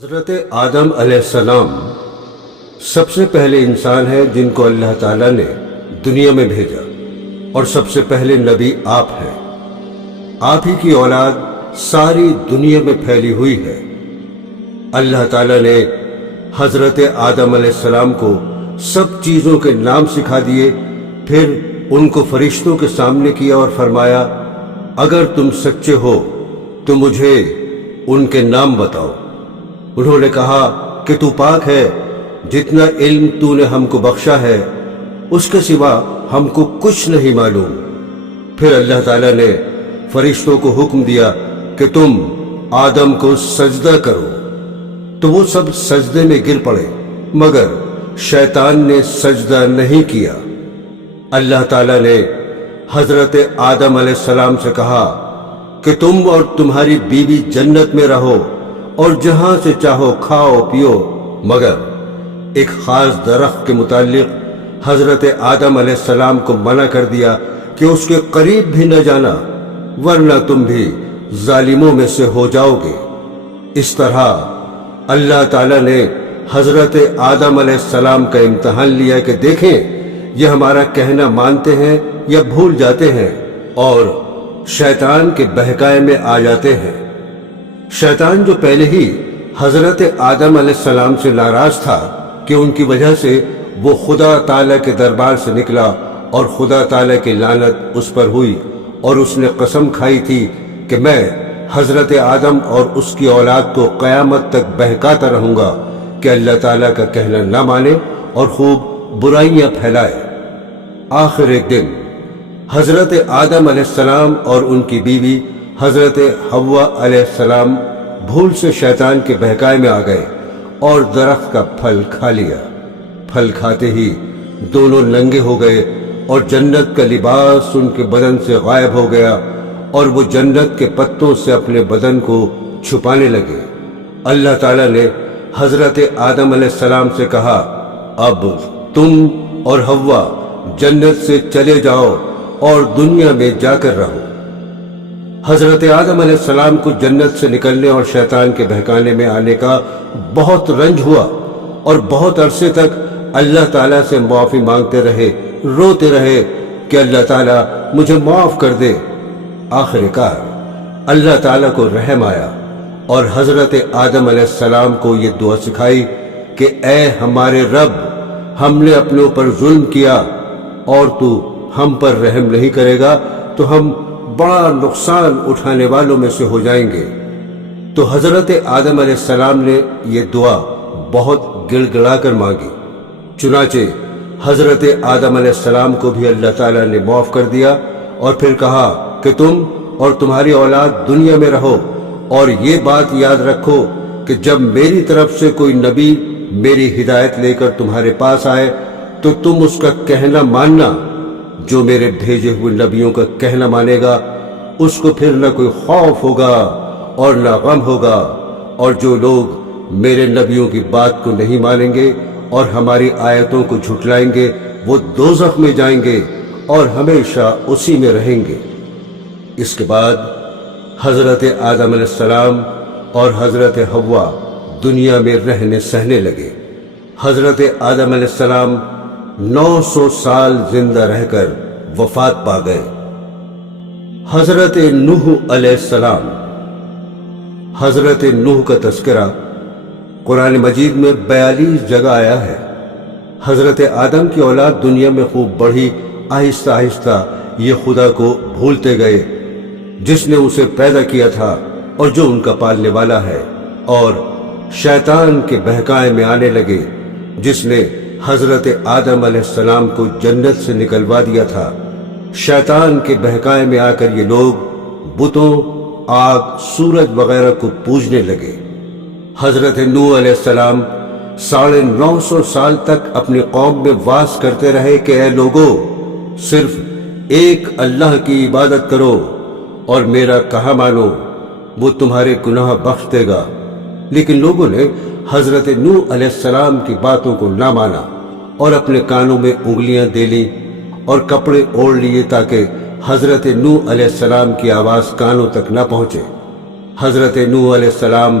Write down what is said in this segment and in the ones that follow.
حضرت آدم علیہ السلام سب سے پہلے انسان ہیں جن کو اللہ تعالیٰ نے دنیا میں بھیجا، اور سب سے پہلے نبی آپ ہیں۔ آپ ہی کی اولاد ساری دنیا میں پھیلی ہوئی ہے۔ اللہ تعالیٰ نے حضرت آدم علیہ السلام کو سب چیزوں کے نام سکھا دیے، پھر ان کو فرشتوں کے سامنے کیا اور فرمایا، اگر تم سچے ہو تو مجھے ان کے نام بتاؤ۔ انہوں نے کہا کہ تو پاک ہے، جتنا علم تو نے ہم کو بخشا ہے اس کے سوا ہم کو کچھ نہیں معلوم۔ پھر اللہ تعالیٰ نے فرشتوں کو حکم دیا کہ تم آدم کو سجدہ کرو، تو وہ سب سجدے میں گر پڑے، مگر شیطان نے سجدہ نہیں کیا۔ اللہ تعالیٰ نے حضرت آدم علیہ السلام سے کہا کہ تم اور تمہاری بیوی جنت میں رہو اور جہاں سے چاہو کھاؤ پیو، مگر ایک خاص درخت کے متعلق حضرت آدم علیہ السلام کو منع کر دیا کہ اس کے قریب بھی نہ جانا، ورنہ تم بھی ظالموں میں سے ہو جاؤ گے۔ اس طرح اللہ تعالیٰ نے حضرت آدم علیہ السلام کا امتحان لیا کہ دیکھیں یہ ہمارا کہنا مانتے ہیں یا بھول جاتے ہیں اور شیطان کے بہکائے میں آ جاتے ہیں۔ شیطان جو پہلے ہی حضرت آدم علیہ السلام سے ناراض تھا کہ ان کی وجہ سے وہ خدا تعالیٰ کے دربار سے نکلا اور خدا تعالیٰ کی لعنت اس پر ہوئی، اور اس نے قسم کھائی تھی کہ میں حضرت آدم اور اس کی اولاد کو قیامت تک بہکاتا رہوں گا کہ اللہ تعالیٰ کا کہنا نہ مانے اور خوب برائیاں پھیلائے۔ آخر ایک دن حضرت آدم علیہ السلام اور ان کی بیوی حضرت حوا علیہ السلام بھول سے شیطان کے بہکائے میں آ گئے اور درخت کا پھل کھا لیا۔ پھل کھاتے ہی دونوں ننگے ہو گئے اور جنت کا لباس ان کے بدن سے غائب ہو گیا، اور وہ جنت کے پتوں سے اپنے بدن کو چھپانے لگے۔ اللہ تعالیٰ نے حضرت آدم علیہ السلام سے کہا، اب تم اور حوا جنت سے چلے جاؤ اور دنیا میں جا کر رہو۔ حضرت آدم علیہ السلام کو جنت سے نکلنے اور شیطان کے بہکانے میں آنے کا بہت رنج ہوا، اور بہت عرصے تک اللہ تعالیٰ سے معافی مانگتے رہے، روتے رہے کہ اللہ تعالیٰ مجھے معاف کر دے۔ آخر کار اللہ تعالیٰ کو رحم آیا اور حضرت آدم علیہ السلام کو یہ دعا سکھائی کہ اے ہمارے رب، ہم نے اپنے اوپر ظلم کیا اور تو ہم پر رحم نہیں کرے گا تو ہم بڑا نقصان اٹھانے والوں میں سے ہو جائیں گے۔ تو حضرت آدم علیہ السلام نے یہ دعا بہت گڑ گڑا کر مانگی، چنانچہ حضرت آدم علیہ السلام کو بھی اللہ تعالیٰ نے معاف کر دیا، اور پھر کہا کہ تم اور تمہاری اولاد دنیا میں رہو، اور یہ بات یاد رکھو کہ جب میری طرف سے کوئی نبی میری ہدایت لے کر تمہارے پاس آئے تو تم اس کا کہنا ماننا۔ جو میرے بھیجے ہوئے نبیوں کا کہنا مانے گا اس کو پھر نہ کوئی خوف ہوگا اور نہ غم ہوگا، اور جو لوگ میرے نبیوں کی بات کو نہیں مانیں گے اور ہماری آیتوں کو جھٹلائیں گے وہ دوزخ میں جائیں گے اور ہمیشہ اسی میں رہیں گے۔ اس کے بعد حضرت آدم علیہ السلام اور حضرت حوا دنیا میں رہنے سہنے لگے۔ حضرت آدم علیہ السلام 900 سال زندہ رہ کر وفات پا گئے۔ حضرت نوح علیہ السلام، حضرت نوح کا تذکرہ قرآن مجید میں 42 جگہ آیا ہے۔ حضرت آدم کی اولاد دنیا میں خوب بڑھی، آہستہ آہستہ یہ خدا کو بھولتے گئے جس نے اسے پیدا کیا تھا اور جو ان کا پالنے والا ہے، اور شیطان کے بہکائے میں آنے لگے جس نے حضرت آدم علیہ السلام کو جنت سے نکلوا دیا تھا۔ شیطان کے بہکائے میں آ کر یہ لوگ بتوں، آگ، سورج وغیرہ کو پوجنے لگے۔ حضرت نوح علیہ السلام 950 سال تک اپنی قوم میں واس کرتے رہے کہ اے لوگو، صرف ایک اللہ کی عبادت کرو اور میرا کہا مانو، وہ تمہارے گناہ بخش دے گا۔ لیکن لوگوں نے حضرت نوح علیہ السلام کی باتوں کو نہ مانا اور اپنے کانوں میں انگلیاں دے لیں اور کپڑے اوڑھ لیے تاکہ حضرت نوح علیہ السلام کی آواز کانوں تک نہ پہنچے۔ حضرت نوح علیہ السلام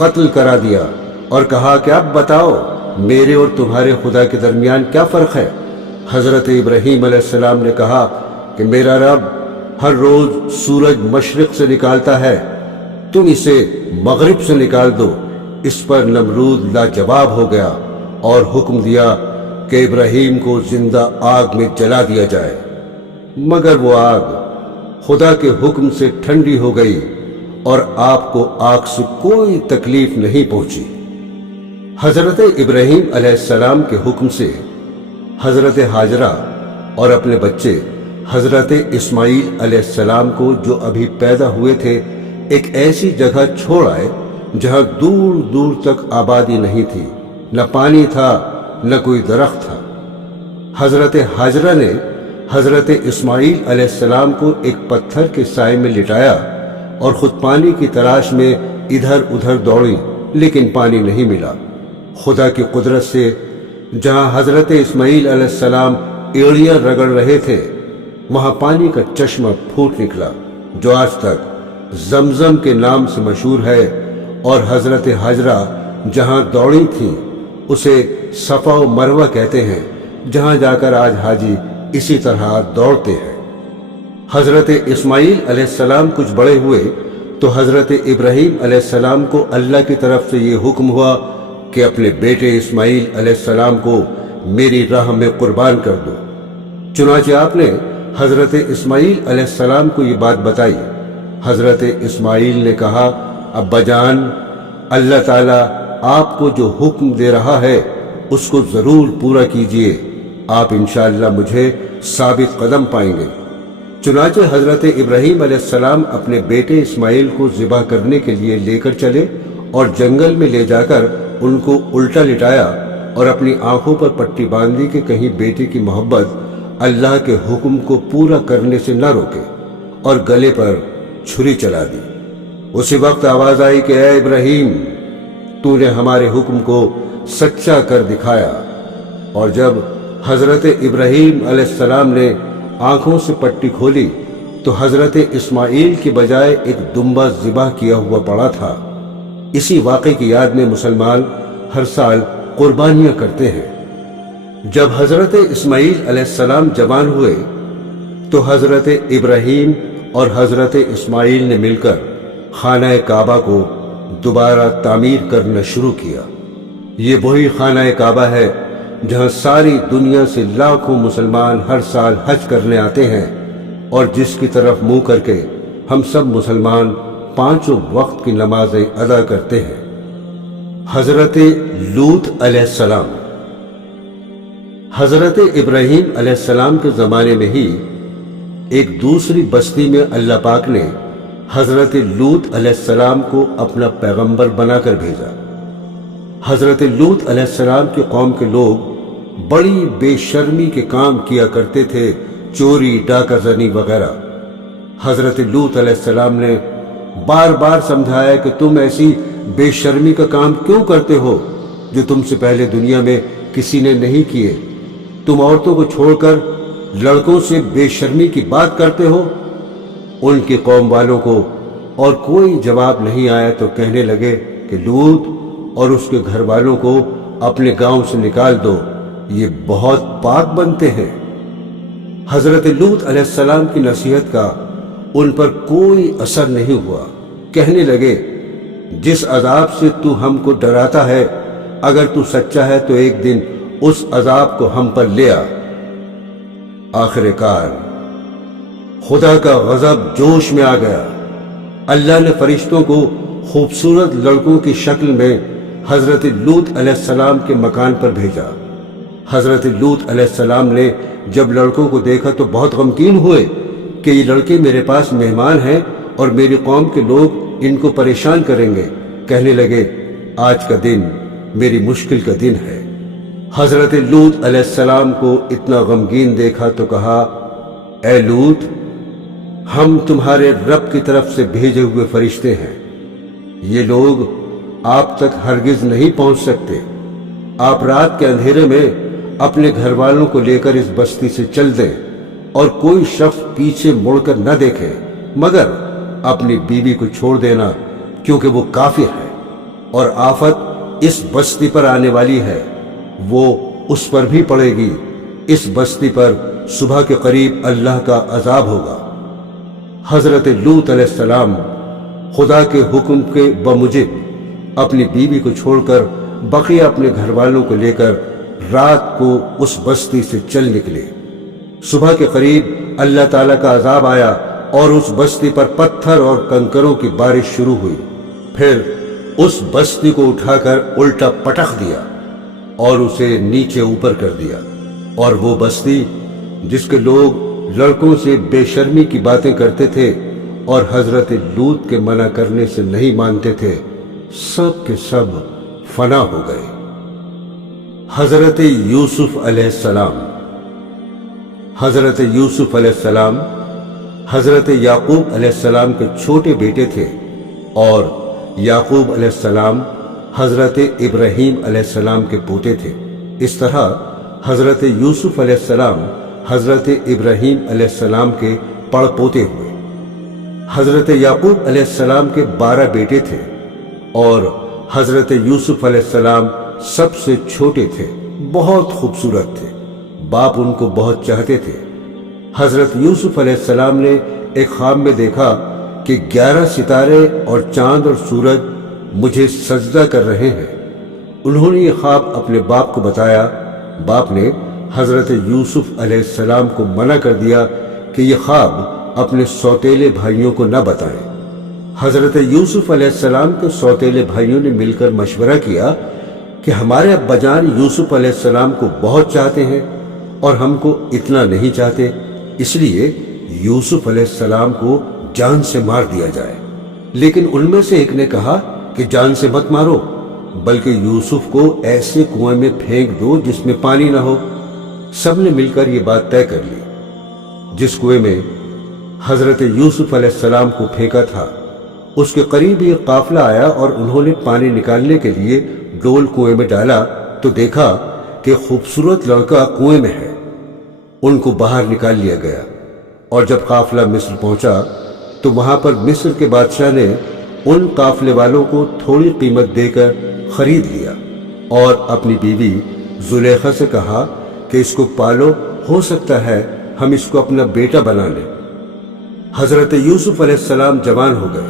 قتل کرا دیا اور کہا کہ اب بتاؤ میرے اور تمہارے خدا کے درمیان کیا فرق ہے؟ حضرت ابراہیم علیہ السلام نے کہا کہ میرا رب ہر روز سورج مشرق سے نکالتا ہے، تم اسے مغرب سے نکال دو۔ اس پر نمرود لاجواب ہو گیا اور حکم دیا کہ ابراہیم کو زندہ آگ میں جلا دیا جائے، مگر وہ آگ خدا کے حکم سے ٹھنڈی ہو گئی اور آپ کو آگ سے کوئی تکلیف نہیں پہنچی۔ حضرت ابراہیم علیہ السلام کے حکم سے حضرت ہاجرہ اور اپنے بچے حضرت اسماعیل علیہ السلام کو جو ابھی پیدا ہوئے تھے ایک ایسی جگہ چھوڑ آئے جہاں دور دور تک آبادی نہیں تھی، نہ پانی تھا نہ کوئی درخت تھا۔ حضرت ہاجرہ نے حضرت اسماعیل علیہ السلام کو ایک پتھر کے سائے میں لٹایا اور خود پانی کی تلاش میں ادھر ادھر دوڑی، لیکن پانی نہیں ملا۔ خدا کی قدرت سے جہاں حضرت اسماعیل علیہ السلام ایڑیاں رگڑ رہے تھے وہاں پانی کا چشمہ پھوٹ نکلا جو آج تک زمزم کے نام سے مشہور ہے، اور حضرت ہاجرہ جہاں دوڑی تھیں اسے صفا و مروہ کہتے ہیں، جہاں جا کر آج حاجی اسی طرح دوڑتے ہیں۔ حضرت اسماعیل علیہ السلام کچھ بڑے ہوئے تو حضرت ابراہیم علیہ السلام کو اللہ کی طرف سے یہ حکم ہوا کہ اپنے بیٹے اسماعیل علیہ السلام کو میری راہ میں قربان کر دو۔ چنانچہ آپ نے حضرت اسماعیل علیہ السلام کو یہ بات بتائی۔ حضرت اسماعیل نے کہا، ابا جان، اللہ تعالیٰ آپ کو جو حکم دے رہا ہے اس کو ضرور پورا کیجئے، آپ انشاءاللہ مجھے ثابت قدم پائیں گے۔ چنانچہ حضرت ابراہیم علیہ السلام اپنے بیٹے اسماعیل کو ذبح کرنے کے لیے لے کر چلے اور جنگل میں لے جا کر ان کو الٹا لٹایا اور اپنی آنکھوں پر پٹی باندھی کہ کہیں بیٹے کی محبت اللہ کے حکم کو پورا کرنے سے نہ روکے، اور گلے پر چھری چلا دی۔ اسی وقت آواز آئی کہ اے ابراہیم، تو نے ہمارے حکم کو سچا کر دکھایا۔ اور جب حضرت ابراہیم علیہ السلام نے آنکھوں سے پٹی کھولی تو حضرت اسماعیل کی بجائے ایک دمبا ذبح کیا ہوا پڑا تھا۔ اسی واقعے کی یاد میں مسلمان ہر سال قربانیاں کرتے ہیں۔ جب حضرت اسماعیل علیہ السلام جوان ہوئے تو حضرت ابراہیم اور حضرت اسماعیل نے مل کر خانہ کعبہ کو دوبارہ تعمیر کرنا شروع کیا۔ یہ وہی خانہ کعبہ ہے جہاں ساری دنیا سے لاکھوں مسلمان ہر سال حج کرنے آتے ہیں، اور جس کی طرف منہ کر کے ہم سب مسلمان 5 وقت کی نمازیں ادا کرتے ہیں۔ حضرت لوط علیہ السلام۔ حضرت ابراہیم علیہ السلام کے زمانے میں ہی ایک دوسری بستی میں اللہ پاک نے حضرت لوط علیہ السلام کو اپنا پیغمبر بنا کر بھیجا۔ حضرت لوط علیہ السلام کی قوم کے لوگ بڑی بے شرمی کے کام کیا کرتے تھے، چوری، ڈاکہ زنی وغیرہ۔ حضرت لوط علیہ السلام نے بار بار سمجھایا کہ تم ایسی بے شرمی کا کام کیوں کرتے ہو جو تم سے پہلے دنیا میں کسی نے نہیں کیے؟ تم عورتوں کو چھوڑ کر لڑکوں سے بے شرمی کی بات کرتے ہو۔ ان کی قوم والوں کو اور کوئی جواب نہیں آیا تو کہنے لگے کہ لوط اور اس کے گھر والوں کو اپنے گاؤں سے نکال دو، یہ بہت پاک بنتے ہیں۔ حضرت لوط علیہ السلام کی نصیحت کا ان پر کوئی اثر نہیں ہوا۔ کہنے لگے، جس عذاب سے تو ہم کو ڈراتا ہے، اگر تو سچا ہے تو ایک دن اس عذاب کو ہم پر لے آ۔ آخر کار خدا کا غضب جوش میں آ گیا۔ اللہ نے فرشتوں کو خوبصورت لڑکوں کی شکل میں حضرت لوط علیہ السلام کے مکان پر بھیجا۔ حضرت لوط علیہ السلام نے جب لڑکوں کو دیکھا تو بہت غمگین ہوئے کہ یہ لڑکے میرے پاس مہمان ہیں اور میری قوم کے لوگ ان کو پریشان کریں گے۔ کہنے لگے، آج کا دن میری مشکل کا دن ہے۔ حضرت لوط علیہ السلام کو اتنا غمگین دیکھا تو کہا، اے لوط، ہم تمہارے رب کی طرف سے بھیجے ہوئے فرشتے ہیں، یہ لوگ آپ تک ہرگز نہیں پہنچ سکتے۔ آپ رات کے اندھیرے میں اپنے گھر والوں کو لے کر اس بستی سے چل دیں اور کوئی شخص پیچھے مڑ کر نہ دیکھے، مگر اپنی بیوی کو چھوڑ دینا، کیونکہ وہ کافر ہے۔ اور آفت اس بستی پر آنے والی ہے، وہ اس پر بھی پڑے گی۔ اس بستی پر صبح کے قریب اللہ کا عذاب ہوگا۔ حضرت لوط علیہ السلام خدا کے حکم کے بموجب اپنی بیوی کو چھوڑ کر بقیہ اپنے گھر والوں کو لے کر رات کو اس بستی سے چل نکلے۔ صبح کے قریب اللہ تعالیٰ کا عذاب آیا اور اس بستی پر پتھر اور کنکروں کی بارش شروع ہوئی۔ پھر اس بستی کو اٹھا کر الٹا پٹخ دیا اور اسے نیچے اوپر کر دیا، اور وہ بستی جس کے لوگ لڑکوں سے بے شرمی کی باتیں کرتے تھے اور حضرت لوط کے منع کرنے سے نہیں مانتے تھے، سب کے سب فنا ہو گئے۔ حضرت یوسف علیہ السلام۔ حضرت یوسف علیہ السلام حضرت یعقوب علیہ السلام کے چھوٹے بیٹے تھے، اور یعقوب علیہ السلام حضرت ابراہیم علیہ السلام کے پوتے تھے۔ اس طرح حضرت یوسف علیہ السلام حضرت ابراہیم علیہ السلام کے پڑ پوتے ہوئے۔ حضرت یعقوب علیہ السلام کے 12 بیٹے تھے، اور حضرت یوسف علیہ السلام سب سے چھوٹے تھے، بہت خوبصورت تھے، باپ ان کو بہت چاہتے تھے۔ حضرت یوسف علیہ السلام نے ایک خواب میں دیکھا کہ 11 ستارے اور چاند اور سورج مجھے سجدہ کر رہے ہیں۔ انہوں نے یہ خواب اپنے باپ کو بتایا۔ باپ نے حضرت یوسف علیہ السلام کو منع کر دیا کہ یہ خواب اپنے سوتیلے بھائیوں کو نہ بتائیں۔ حضرت یوسف علیہ السلام کے سوتیلے بھائیوں نے مل کر مشورہ کیا کہ ہمارے ابا جان یوسف علیہ السلام کو بہت چاہتے ہیں اور ہم کو اتنا نہیں چاہتے، اس لیے یوسف علیہ السلام کو جان سے مار دیا جائے۔ لیکن ان میں سے ایک نے کہا کہ جان سے مت مارو، بلکہ یوسف کو ایسے کنویں میں پھینک دو جس میں پانی نہ ہو۔ سب نے مل کر یہ بات طے کر لی۔ جس کنویں میں حضرت یوسف علیہ السلام کو پھینکا تھا، اس کے قریب یہ قافلہ آیا اور انہوں نے پانی نکالنے کے لیے ڈول کنویں میں ڈالا تو دیکھا کہ خوبصورت لڑکا کنویں میں ہے۔ ان کو باہر نکال لیا گیا، اور جب قافلہ مصر پہنچا تو وہاں پر مصر کے بادشاہ نے ان قافلے والوں کو تھوڑی قیمت دے کر خرید لیا، اور اپنی بیوی زلیخا سے کہا کہ اس کو پالو، ہو سکتا ہے ہم اس کو اپنا بیٹا بنا لیں۔ حضرت یوسف علیہ السلام جوان ہو گئے،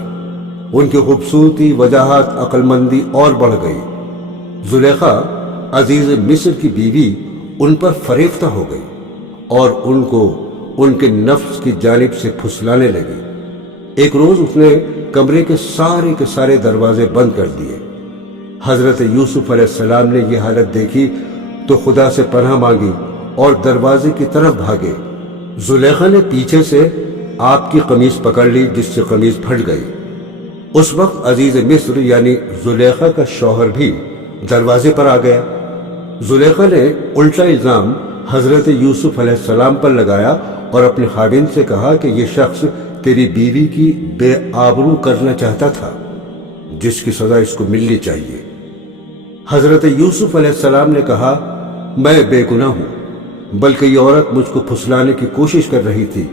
ان کی خوبصورتی، وجاہت، عقل مندی اور بڑھ گئی۔ زلیخا عزیز مصر کی بیوی ان پر فریفتہ ہو گئی اور ان کو ان کے نفس کی جانب سے پھسلانے لگی۔ ایک روز اس نے کمرے کے سارے دروازے بند کر دیے۔ حضرت یوسف علیہ السلام نے یہ حالت دیکھی تو خدا سے پناہ مانگی اور دروازے کی طرف بھاگے۔ زلیخا نے پیچھے سے آپ کی قمیص پکڑ لی، جس سے قمیص پھٹ گئی۔ اس وقت عزیز مصر یعنی زلیخا کا شوہر بھی دروازے پر آ گیا۔ زلیخا نے الٹا الزام حضرت یوسف علیہ السلام پر لگایا اور اپنے خاوند سے کہا کہ یہ شخص تیری بیوی کی بے آبرو کرنا چاہتا تھا، جس کی سزا اس کو ملنی چاہیے۔ حضرت یوسف علیہ السلام نے کہا، میں بے گناہ ہوں، بلکہ یہ عورت مجھ کو پھسلانے کی کوشش کر رہی تھی،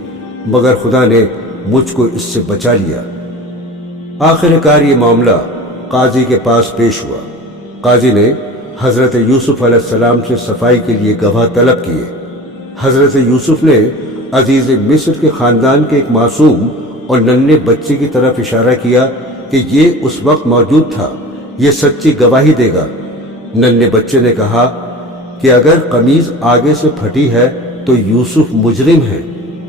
مگر خدا نے مجھ کو اس سے بچا لیا۔ آخر کار یہ معاملہ قاضی کے پاس پیش ہوا۔ قاضی نے حضرت یوسف علیہ السلام سے صفائی کے لیے گواہ طلب کیے۔ حضرت یوسف نے عزیز مصر کے خاندان کے ایک معصوم اور ننھے بچے کی طرف اشارہ کیا کہ یہ اس وقت موجود تھا، یہ سچی گواہی دے گا۔ ننھے بچے نے کہا کہ اگر قمیض آگے سے پھٹی ہے تو یوسف مجرم ہے،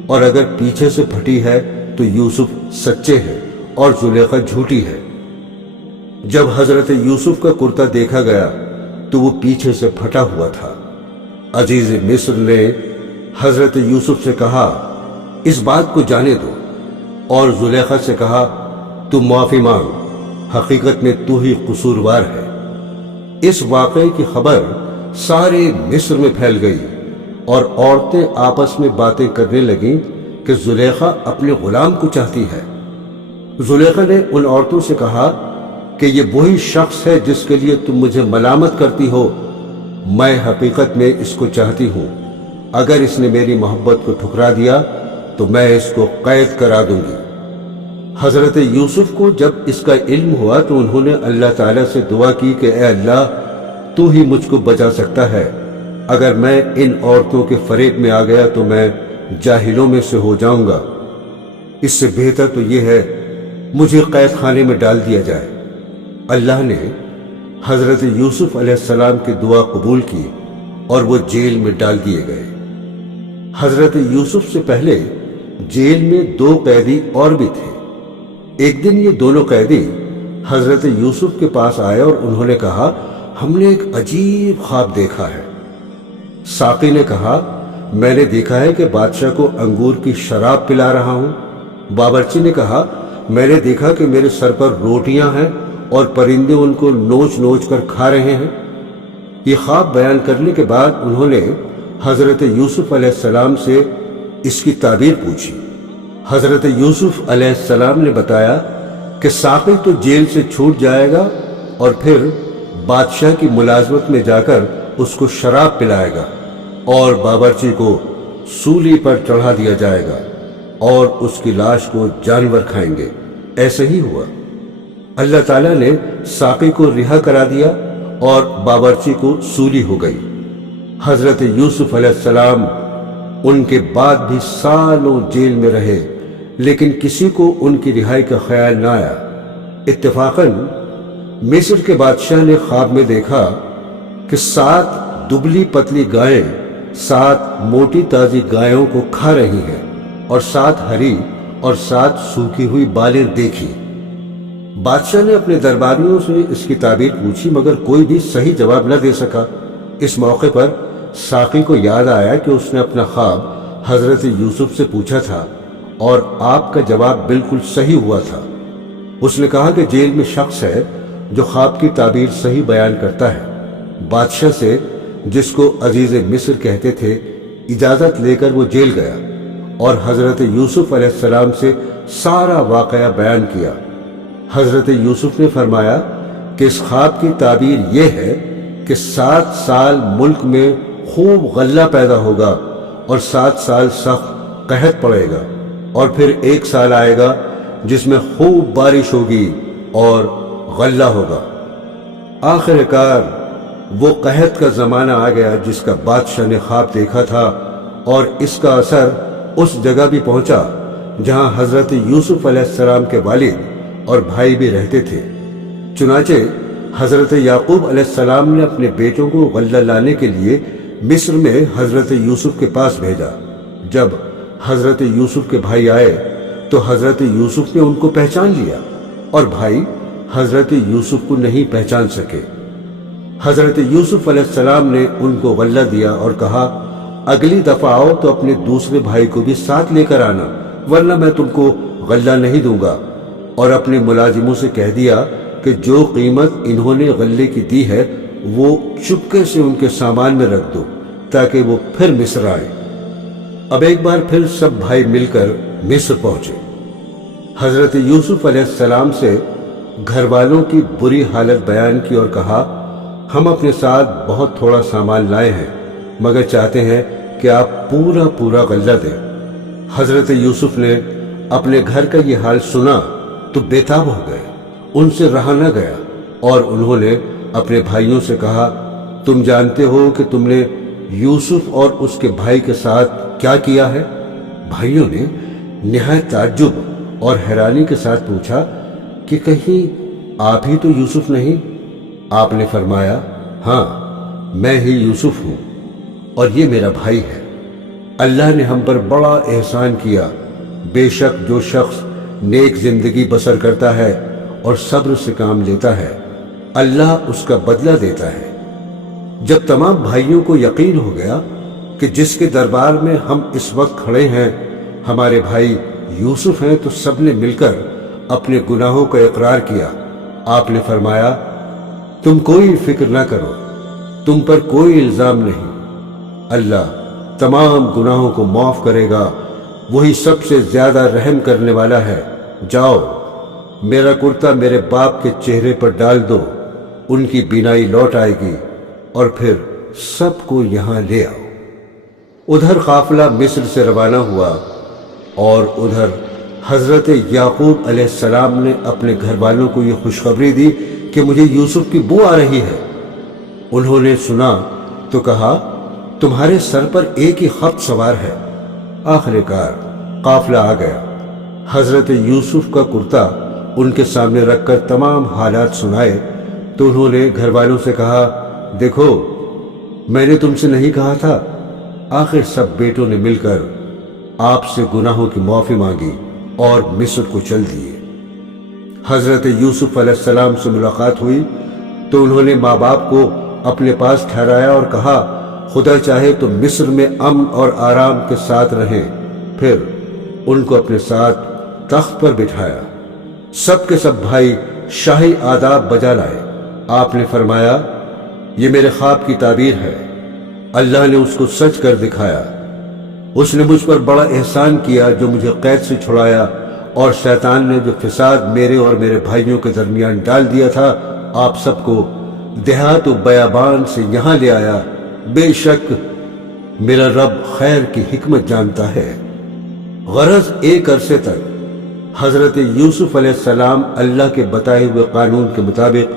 اور اگر پیچھے سے پھٹی ہے تو یوسف سچے ہیں اور زلیخا جھوٹی ہے۔ جب حضرت یوسف کا کرتا دیکھا گیا تو وہ پیچھے سے پھٹا ہوا تھا۔ عزیز مصر نے حضرت یوسف سے کہا، اس بات کو جانے دو، اور زلیخا سے کہا، تو معافی مانگ، حقیقت میں تو ہی قصوروار ہے۔ اس واقعے کی خبر سارے مصر میں پھیل گئی اور عورتیں آپس میں باتیں کرنے لگیں کہ زلیخا اپنے غلام کو چاہتی ہے۔ زلیخا نے ان عورتوں سے کہا کہ یہ وہی شخص ہے جس کے لیے تم مجھے ملامت کرتی ہو، میں حقیقت میں اس کو چاہتی ہوں۔ اگر اس نے میری محبت کو ٹھکرا دیا تو میں اس کو قید کرا دوں گی۔ حضرت یوسف کو جب اس کا علم ہوا تو انہوں نے اللہ تعالیٰ سے دعا کی کہ اے اللہ تو ہی مجھ کو بچا سکتا ہے، اگر میں ان عورتوں کے فریب میں آ گیا تو میں جاہلوں میں سے ہو جاؤں گا، اس سے بہتر تو یہ ہے مجھے قید خانے میں ڈال دیا جائے۔ اللہ نے حضرت یوسف علیہ السلام کی دعا قبول کی اور وہ جیل میں ڈال دیے گئے۔ حضرت یوسف سے پہلے جیل میں 2 قیدی اور بھی تھے۔ ایک دن یہ دونوں قیدی حضرت یوسف کے پاس آئے اور انہوں نے کہا ہم نے ایک عجیب خواب دیکھا ہے۔ ساقی نے کہا میں نے دیکھا ہے کہ بادشاہ کو انگور کی شراب پلا رہا ہوں۔ باورچی نے کہا میں نے دیکھا کہ میرے سر پر روٹیاں ہیں اور پرندے ان کو نوچ نوچ کر کھا رہے ہیں۔ یہ خواب بیان کرنے کے بعد انہوں نے حضرت یوسف علیہ السلام سے اس کی تعبیر پوچھی۔ حضرت یوسف علیہ السلام نے بتایا کہ ساقی تو جیل سے چھوٹ جائے گا اور پھر بادشاہ کی ملازمت میں جا کر اس کو شراب پلائے گا اور باورچی کو سولی پر چڑھا دیا جائے گا اور اس کی لاش کو جانور کھائیں گے۔ ایسے ہی ہوا۔ اللہ تعالیٰ نے ساقی کو رہا کرا دیا اور باورچی کو سولی ہو گئی۔ حضرت یوسف علیہ السلام ان کے بعد بھی سالوں جیل میں رہے لیکن کسی کو ان کی رہائی کا خیال نہ آیا۔ اتفاقاً مصر کے بادشاہ نے خواب میں دیکھا کہ 7 دبلی پتلی گائیں 7 موٹی تازی گایوں کو کھا رہی ہیں اور 7 ہری اور 7 سوکھی ہوئی بالیں دیکھی۔ بادشاہ نے اپنے درباریوں سے اس کی تعبیر پوچھی مگر کوئی بھی صحیح جواب نہ دے سکا۔ اس موقع پر ساقی کو یاد آیا کہ اس نے اپنا خواب حضرت یوسف سے پوچھا تھا اور آپ کا جواب بالکل صحیح ہوا تھا۔ اس نے کہا کہ جیل میں شخص ہے جو خواب کی تعبیر صحیح بیان کرتا ہے۔ بادشاہ سے جس کو عزیز مصر کہتے تھے اجازت لے کر وہ جیل گیا اور حضرت یوسف علیہ السلام سے سارا واقعہ بیان کیا۔ حضرت یوسف نے فرمایا کہ اس خواب کی تعبیر یہ ہے کہ 7 سال ملک میں خوب غلہ پیدا ہوگا اور 7 سال سخت قحط پڑے گا اور پھر 1 سال آئے گا جس میں خوب بارش ہوگی اور غلہ ہوگا۔ آخر کار وہ قحط کا زمانہ آ گیا جس کا بادشاہ نے خواب دیکھا تھا اور اس کا اثر اس جگہ بھی پہنچا جہاں حضرت یوسف علیہ السلام کے والد اور بھائی بھی رہتے تھے۔ چنانچہ حضرت یعقوب علیہ السلام نے اپنے بیٹوں کو غلہ لانے کے لیے مصر میں حضرت یوسف کے پاس بھیجا۔ جب حضرت یوسف کے بھائی آئے تو حضرت یوسف نے ان کو پہچان لیا اور بھائی حضرت یوسف کو نہیں پہچان سکے۔ حضرت یوسف علیہ السلام نے ان کو غلہ دیا اور کہا اگلی دفعہ آؤ تو اپنے دوسرے بھائی کو بھی ساتھ لے کر آنا ورنہ میں تم کو غلہ نہیں دوں گا، اور اپنے ملازموں سے کہہ دیا کہ جو قیمت انہوں نے غلے کی دی ہے وہ چپکے سے ان کے سامان میں رکھ دو تاکہ وہ پھر مصر آئے۔ اب ایک بار پھر سب بھائی مل کر مصر پہنچے۔ حضرت یوسف علیہ السلام سے گھر والوں کی بری حالت بیان کی اور کہا ہم اپنے ساتھ بہت تھوڑا سامان لائے ہیں مگر چاہتے ہیں کہ آپ پورا غلہ دیں۔ حضرت یوسف نے اپنے گھر کا یہ حال سنا تو بے تاب ہو گئے، ان سے رہا نہ گیا اور انہوں نے اپنے بھائیوں سے کہا تم جانتے ہو کہ تم نے یوسف اور اس کے بھائی کے ساتھ کیا کیا ہے؟ بھائیوں نے نہایت تعجب اور حیرانی کے ساتھ پوچھا کہ کہیں آپ ہی تو یوسف نہیں؟ آپ نے فرمایا ہاں میں ہی یوسف ہوں اور یہ میرا بھائی ہے۔ اللہ نے ہم پر بڑا احسان کیا، بے شک جو شخص نیک زندگی بسر کرتا ہے اور صبر سے کام لیتا ہے اللہ اس کا بدلہ دیتا ہے۔ جب تمام بھائیوں کو یقین ہو گیا کہ جس کے دربار میں ہم اس وقت کھڑے ہیں ہمارے بھائی یوسف ہیں تو سب نے مل کر اپنے گناہوں کا اقرار کیا۔ آپ نے فرمایا تم کوئی فکر نہ کرو، تم پر کوئی الزام نہیں، اللہ تمام گناہوں کو معاف کرے گا، وہی سب سے زیادہ رحم کرنے والا ہے۔ جاؤ میرا کرتا میرے باپ کے چہرے پر ڈال دو، ان کی بینائی لوٹ آئے گی اور پھر سب کو یہاں لے آؤ۔ ادھر قافلہ مصر سے روانہ ہوا اور ادھر حضرت یعقوب علیہ السلام نے اپنے گھر والوں کو یہ خوشخبری دی کہ مجھے یوسف کی بو آ رہی ہے۔ انہوں نے سنا تو کہا تمہارے سر پر ایک ہی خط سوار ہے۔ آخر کار قافلہ آ گیا۔ حضرت یوسف کا کرتا ان کے سامنے رکھ کر تمام حالات سنائے تو انہوں نے گھر والوں سے کہا دیکھو میں نے تم سے نہیں کہا تھا۔ آخر سب بیٹوں نے مل کر آپ سے گناہوں کی معافی مانگی اور مصر کو چل دیے۔ حضرت یوسف علیہ السلام سے ملاقات ہوئی تو انہوں نے ماں باپ کو اپنے پاس ٹھہرایا اور کہا خدا چاہے تو مصر میں امن اور آرام کے ساتھ رہیں۔ پھر ان کو اپنے ساتھ تخت پر بٹھایا۔ سب کے سب بھائی شاہی آداب بجا لائے۔ آپ نے فرمایا یہ میرے خواب کی تعبیر ہے، اللہ نے اس کو سچ کر دکھایا۔ اس نے مجھ پر بڑا احسان کیا جو مجھے قید سے چھڑایا، اور شیطان نے جو فساد میرے اور میرے بھائیوں کے درمیان ڈال دیا تھا آپ سب کو دیہات و بیابان سے یہاں لے آیا۔ بے شک میرا رب خیر کی حکمت جانتا ہے۔ غرض ایک عرصے تک حضرت یوسف علیہ السلام اللہ کے بتائے ہوئے قانون کے مطابق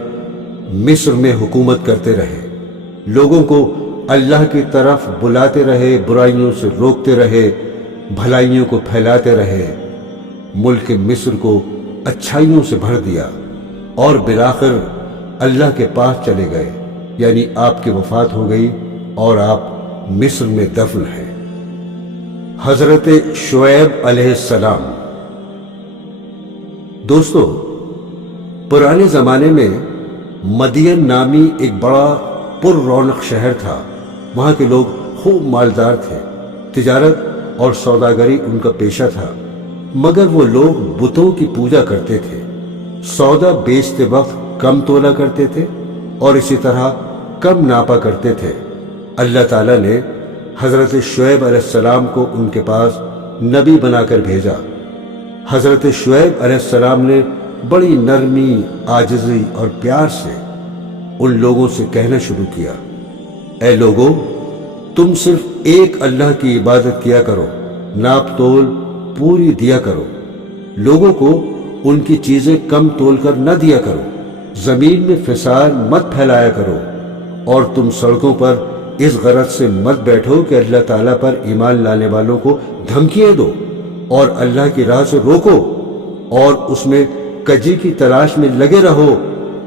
مصر میں حکومت کرتے رہے، لوگوں کو اللہ کی طرف بلاتے رہے، برائیوں سے روکتے رہے، بھلائیوں کو پھیلاتے رہے، ملک مصر کو اچھائیوں سے بھر دیا، اور بالآخر اللہ کے پاس چلے گئے، یعنی آپ کی وفات ہو گئی اور آپ مصر میں دفن ہیں۔ حضرت شعیب علیہ السلام۔ دوستو، پرانے زمانے میں مدین نامی ایک بڑا پر رونق شہر تھا۔ وہاں کے لوگ خوب مالدار تھے، تجارت اور سوداگری ان کا پیشہ تھا، مگر وہ لوگ بتوں کی پوجا کرتے تھے، سودا بیچتے وقت کم تولا کرتے تھے اور اسی طرح کم ناپا کرتے تھے۔ اللہ تعالیٰ نے حضرت شعیب علیہ السلام کو ان کے پاس نبی بنا کر بھیجا۔ حضرت شعیب علیہ السلام نے بڑی نرمی، عاجزی اور پیار سے ان لوگوں سے کہنا شروع کیا، اے لوگو، تم صرف ایک اللہ کی عبادت کیا کرو، ناپ تول پوری دیا کرو، لوگوں کو ان کی چیزیں کم تول کر نہ دیا کرو، زمین میں فساد مت پھیلایا کرو، اور تم سڑکوں پر اس غرض سے مت بیٹھو کہ اللہ تعالیٰ پر ایمان لانے والوں کو دھمکیاں دو اور اللہ کی راہ سے روکو، اور اس میں کجی کی تلاش میں لگے رہو۔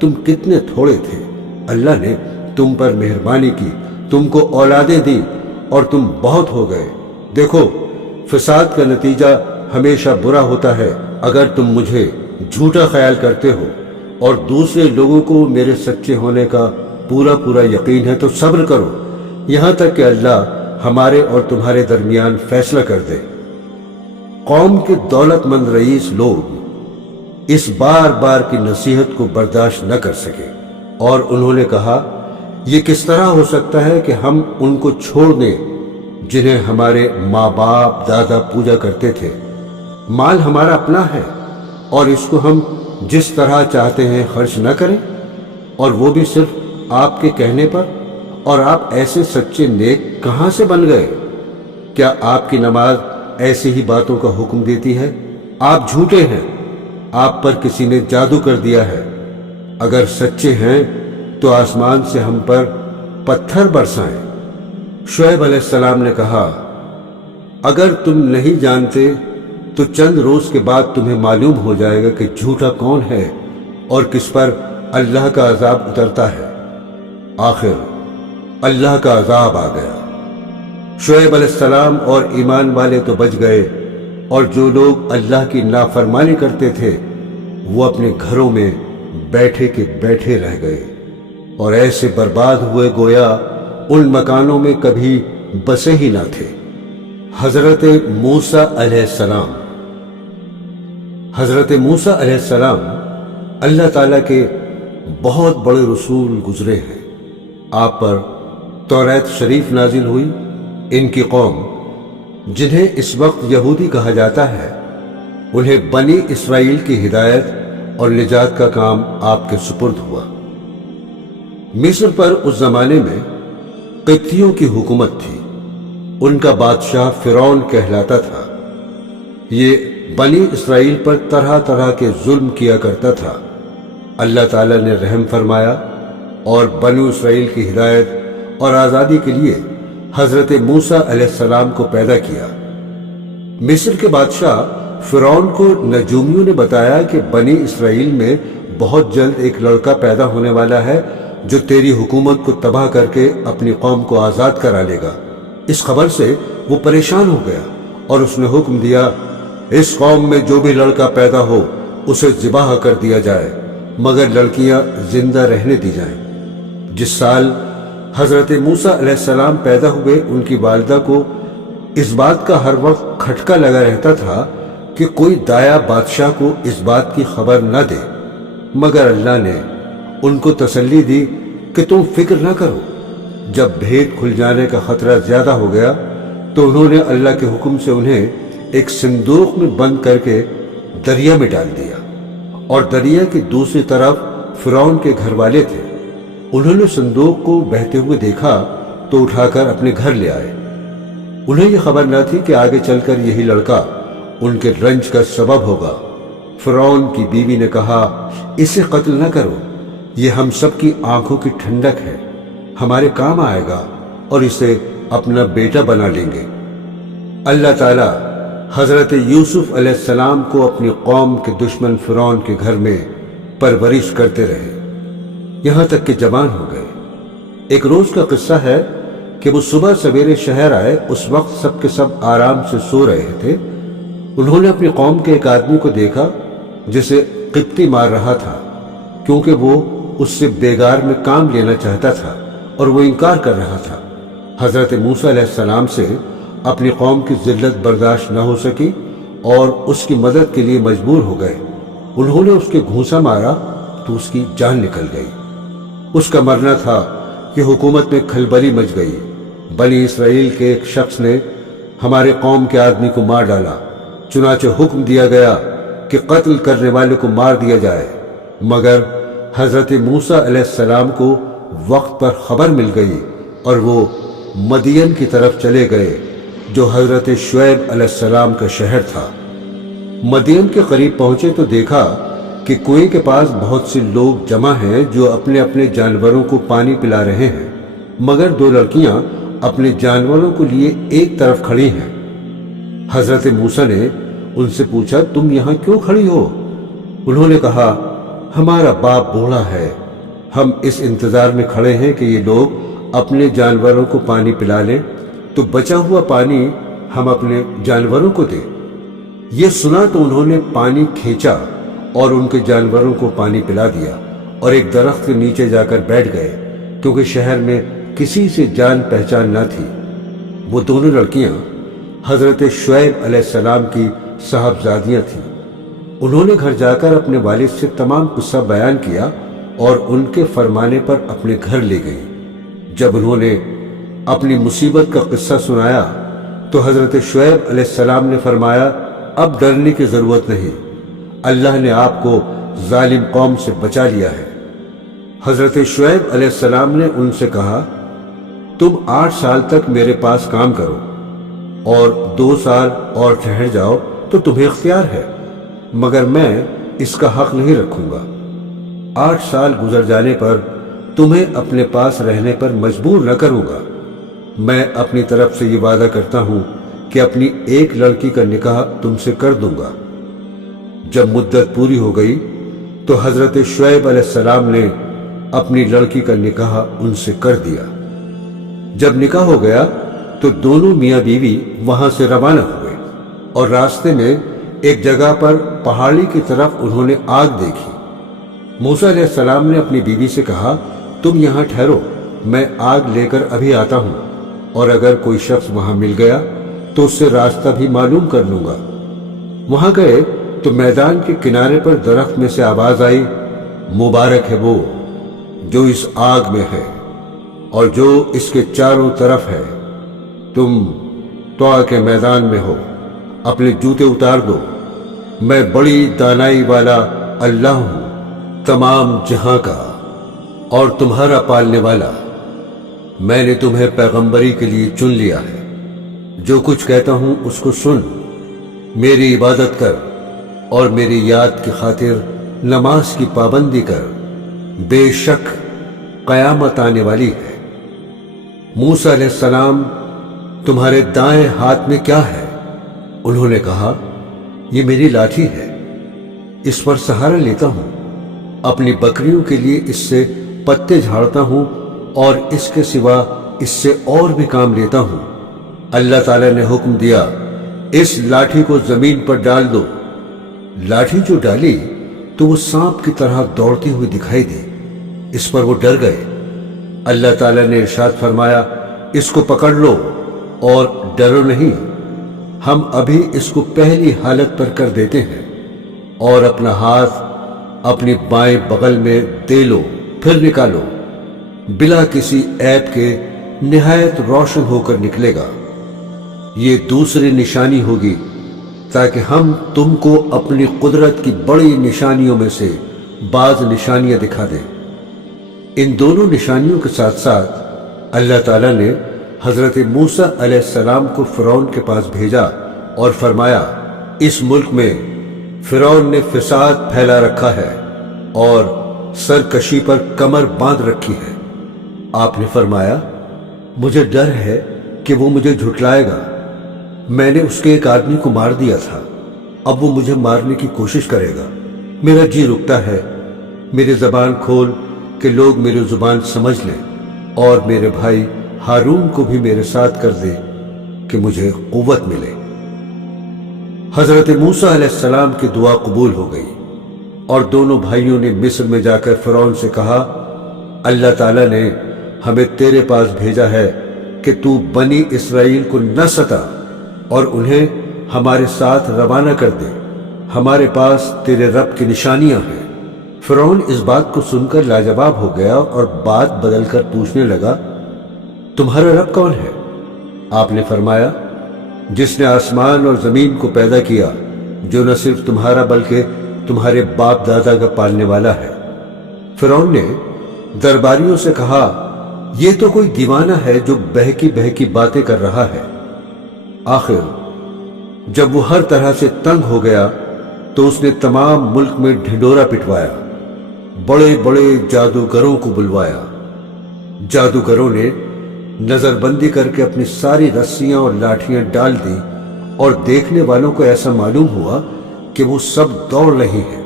تم کتنے تھوڑے تھے، اللہ نے تم پر مہربانی کی، تم کو اولادیں دی اور تم بہت ہو گئے۔ دیکھو، فساد کا نتیجہ ہمیشہ برا ہوتا ہے۔ اگر تم مجھے جھوٹا خیال کرتے ہو اور دوسرے لوگوں کو میرے سچے ہونے کا پورا یقین ہے تو صبر کرو، یہاں تک کہ اللہ ہمارے اور تمہارے درمیان فیصلہ کر دے۔ قوم کے دولت مند رئیس لوگ اس بار بار کی نصیحت کو برداشت نہ کر سکے، اور انہوں نے کہا یہ کس طرح ہو سکتا ہے کہ ہم ان کو چھوڑ دیں جنہیں ہمارے ماں باپ دادا پوجا کرتے تھے؟ مال ہمارا اپنا ہے اور اس کو ہم جس طرح چاہتے ہیں خرچ نہ کریں، اور وہ بھی صرف آپ کے کہنے پر؟ اور آپ ایسے سچے نیک کہاں سے بن گئے؟ کیا آپ کی نماز ایسی ہی باتوں کا حکم دیتی ہے؟ آپ جھوٹے ہیں، آپ پر کسی نے جادو کر دیا ہے۔ اگر سچے ہیں تو آسمان سے ہم پر پتھر برسائیں۔ شعیب علیہ السلام نے کہا اگر تم نہیں جانتے تو چند روز کے بعد تمہیں معلوم ہو جائے گا کہ جھوٹا کون ہے اور کس پر اللہ کا عذاب اترتا ہے۔ آخر اللہ کا عذاب آ گیا۔ شعیب علیہ السلام اور ایمان والے تو بچ گئے، اور جو لوگ اللہ کی نافرمانی کرتے تھے وہ اپنے گھروں میں بیٹھے کے بیٹھے رہ گئے، اور ایسے برباد ہوئے گویا ان مکانوں میں کبھی بسے ہی نہ تھے۔ حضرت موسیٰ علیہ السلام۔ حضرت موسیٰ علیہ السلام اللہ تعالیٰ کے بہت بڑے رسول گزرے ہیں۔ آپ پر توریت شریف نازل ہوئی۔ ان کی قوم جنہیں اس وقت یہودی کہا جاتا ہے، انہیں بنی اسرائیل کی ہدایت اور نجات کا کام آپ کے سپرد ہوا۔ مصر پر اس زمانے میں قبطیوں کی حکومت تھی۔ ان کا بادشاہ فرعون کہلاتا تھا۔ یہ بنی اسرائیل پر طرح طرح کے ظلم کیا کرتا تھا، اللہ تعالیٰ نے رحم فرمایا اور بنو اسرائیل کی ہدایت اور آزادی کے لیے حضرت موسیٰ علیہ السلام کو پیدا کیا۔ مصر کے بادشاہ فرعون کو نجومیوں نے بتایا کہ بنی اسرائیل میں بہت جلد ایک لڑکا پیدا ہونے والا ہے جو تیری حکومت کو تباہ کر کے اپنی قوم کو آزاد کرا لے گا۔ اس خبر سے وہ پریشان ہو گیا اور اس نے حکم دیا، اس قوم میں جو بھی لڑکا پیدا ہو اسے ذبح کر دیا جائے، مگر لڑکیاں زندہ رہنے دی جائیں۔ جس سال حضرت موسیٰ علیہ السلام پیدا ہوئے، ان کی والدہ کو اس بات کا ہر وقت کھٹکا لگا رہتا تھا کہ کوئی دایا بادشاہ کو اس بات کی خبر نہ دے، مگر اللہ نے ان کو تسلی دی کہ تم فکر نہ کرو۔ جب بھید کھل جانے کا خطرہ زیادہ ہو گیا تو انہوں نے اللہ کے حکم سے انہیں ایک صندوق میں بند کر کے دریا میں ڈال دیا، اور دریا کی دوسری طرف فرعون کے گھر والے تھے۔ انہوں نے صندوق کو بہتے ہوئے دیکھا تو اٹھا کر اپنے گھر لے آئے۔ انہیں یہ خبر نہ تھی کہ آگے چل کر یہی لڑکا ان کے رنج کا سبب ہوگا۔ فرعون کی بیوی نے کہا، اسے قتل نہ کرو، یہ ہم سب کی آنکھوں کی ٹھنڈک ہے، ہمارے کام آئے گا اور اسے اپنا بیٹا بنا لیں گے۔ اللہ تعالیٰ حضرت یوسف علیہ السلام کو اپنی قوم کے دشمن فرعون کے گھر میں پرورش کرتے رہے، یہاں تک کہ جوان ہو گئے۔ ایک روز کا قصہ ہے کہ وہ صبح سویرے شہر آئے، اس وقت سب کے سب آرام سے سو رہے تھے۔ انہوں نے اپنی قوم کے ایک آدمی کو دیکھا جسے قبطی مار رہا تھا، کیونکہ وہ اس سے بیگار میں کام لینا چاہتا تھا اور وہ انکار کر رہا تھا۔ حضرت موسیٰ علیہ السلام سے اپنی قوم کی ذلت برداشت نہ ہو سکی اور اس کی مدد کے لیے مجبور ہو گئے۔ انہوں نے اس کے گھونسا مارا تو اس کی جان نکل گئی۔ اس کا مرنا تھا کہ حکومت میں کھلبلی مچ گئی۔ بنی اسرائیل کے ایک شخص نے ہمارے قوم کے آدمی کو مار ڈالا، چنانچہ حکم دیا گیا کہ قتل کرنے والے کو مار دیا جائے، مگر حضرت موسیٰ علیہ السلام کو وقت پر خبر مل گئی اور وہ مدین کی طرف چلے گئے جو حضرت شعیب علیہ السلام کا شہر تھا۔ مدین کے قریب پہنچے تو دیکھا کہ کنویں کے پاس بہت سے لوگ جمع ہیں جو اپنے اپنے جانوروں کو پانی پلا رہے ہیں، مگر دو لڑکیاں اپنے جانوروں کو لیے ایک طرف کھڑی ہیں۔ حضرت موسیٰ نے ان سے پوچھا، تم یہاں کیوں کھڑی ہو؟ انہوں نے کہا، ہمارا باپ بوڑھا ہے، ہم اس انتظار میں کھڑے ہیں کہ یہ لوگ اپنے جانوروں کو پانی پلا لیں تو بچا ہوا پانی ہم اپنے جانوروں کو دیں۔ یہ سنا تو انہوں نے پانی کھینچا اور ان کے جانوروں کو پانی پلا دیا اور ایک درخت کے نیچے جا کر بیٹھ گئے، کیونکہ شہر میں کسی سے جان پہچان نہ تھی۔ وہ دونوں لڑکیاں حضرت شعیب علیہ السلام کی صاحبزادیاں تھیں۔ انہوں نے گھر جا کر اپنے والد سے تمام قصہ بیان کیا اور ان کے فرمانے پر اپنے گھر لے گئیں۔ جب انہوں نے اپنی مصیبت کا قصہ سنایا تو حضرت شعیب علیہ السلام نے فرمایا، اب ڈرنے کی ضرورت نہیں، اللہ نے آپ کو ظالم قوم سے بچا لیا ہے۔ حضرت شعیب علیہ السلام نے ان سے کہا، تم 8 سال تک میرے پاس کام کرو اور 2 سال اور ٹھہر جاؤ تو تمہیں اختیار ہے، مگر میں اس کا حق نہیں رکھوں گا۔ 8 سال گزر جانے پر تمہیں اپنے پاس رہنے پر مجبور نہ کروں گا۔ میں اپنی طرف سے یہ وعدہ کرتا ہوں کہ اپنی ایک لڑکی کا نکاح تم سے کر دوں گا۔ جب مدت پوری ہو گئی تو حضرت شعیب علیہ السلام نے اپنی لڑکی کا نکاح ان سے کر دیا۔ جب نکاح ہو گیا تو دونوں میاں بیوی وہاں سے روانہ ہوئے اور راستے میں ایک جگہ پر پہاڑی کی طرف انہوں نے آگ دیکھی۔ موسیٰ علیہ السلام نے اپنی بیوی سے کہا، تم یہاں ٹھہرو، میں آگ لے کر ابھی آتا ہوں، اور اگر کوئی شخص وہاں مل گیا تو اس سے راستہ بھی معلوم کر لوں گا۔ وہاں گئے تو میدان کے کنارے پر درخت میں سے آواز آئی، مبارک ہے وہ جو اس آگ میں ہے اور جو اس کے چاروں طرف ہے۔ تم طوع کے میدان میں ہو، اپنے جوتے اتار دو، میں بڑی دانائی والا اللہ ہوں، تمام جہاں کا اور تمہارا پالنے والا۔ میں نے تمہیں پیغمبری کے لیے چن لیا ہے، جو کچھ کہتا ہوں اس کو سن، میری عبادت کر اور میری یاد کی خاطر نماز کی پابندی کر، بے شک قیامت آنے والی ہے۔ موسیٰ علیہ السلام، تمہارے دائیں ہاتھ میں کیا ہے؟ انہوں نے کہا، یہ میری لاٹھی ہے، اس پر سہارا لیتا ہوں، اپنی بکریوں کے لیے اس سے پتے جھاڑتا ہوں اور اس کے سوا اس سے اور بھی کام لیتا ہوں۔ اللہ تعالیٰ نے حکم دیا، اس لاٹھی کو زمین پر ڈال دو۔ لاٹھی جو ڈالی تو وہ سانپ کی طرح دوڑتی ہوئی دکھائی دی، اس پر وہ ڈر گئے۔ اللہ تعالیٰ نے ارشاد فرمایا، اس کو پکڑ لو اور ڈرو نہیں، ہم ابھی اس کو پہلی حالت پر کر دیتے ہیں، اور اپنا ہاتھ اپنی بائیں بغل میں دے لو، پھر نکالو، بلا کسی عیب کے نہایت روشن ہو کر نکلے گا۔ یہ دوسری نشانی ہوگی تاکہ ہم تم کو اپنی قدرت کی بڑی نشانیوں میں سے بعض نشانیاں دکھا دیں۔ ان دونوں نشانیوں کے ساتھ ساتھ اللہ تعالیٰ نے حضرت موسیٰ علیہ السلام کو فرعون کے پاس بھیجا اور فرمایا، اس ملک میں فرعون نے فساد پھیلا رکھا ہے اور سرکشی پر کمر باندھ رکھی ہے۔ آپ نے فرمایا، مجھے ڈر ہے کہ وہ مجھے جھٹلائے گا، میں نے اس کے ایک آدمی کو مار دیا تھا، اب وہ مجھے مارنے کی کوشش کرے گا، میرا جی رکتا ہے، میری زبان کھول کہ لوگ میری زبان سمجھ لیں، اور میرے بھائی ہارون کو بھی میرے ساتھ کر دے کہ مجھے قوت ملے۔ حضرت موسیٰ علیہ السلام کی دعا قبول ہو گئی اور دونوں بھائیوں نے مصر میں جا کر فرعون سے کہا، اللہ تعالیٰ نے ہمیں تیرے پاس بھیجا ہے کہ تو بنی اسرائیل کو نہ ستا اور انہیں ہمارے ساتھ روانہ کر دے، ہمارے پاس تیرے رب کی نشانیاں ہیں۔ فرعون اس بات کو سن کر لاجواب ہو گیا اور بات بدل کر پوچھنے لگا، تمہارا رب کون ہے؟ آپ نے فرمایا، جس نے آسمان اور زمین کو پیدا کیا، جو نہ صرف تمہارا بلکہ تمہارے باپ دادا کا پالنے والا ہے۔ فرعون نے درباریوں سے کہا، یہ تو کوئی دیوانہ ہے جو بہکی بہکی باتیں کر رہا ہے۔ آخر جب وہ ہر طرح سے تنگ ہو گیا تو اس نے تمام ملک میں ڈھنڈورا پٹوایا، بڑے بڑے جادوگروں کو بلوایا۔ جادوگروں نے نظر بندی کر کے اپنی ساری رسیاں اور لاٹھیاں ڈال دی اور دیکھنے والوں کو ایسا معلوم ہوا کہ وہ سب دوڑ رہے ہیں۔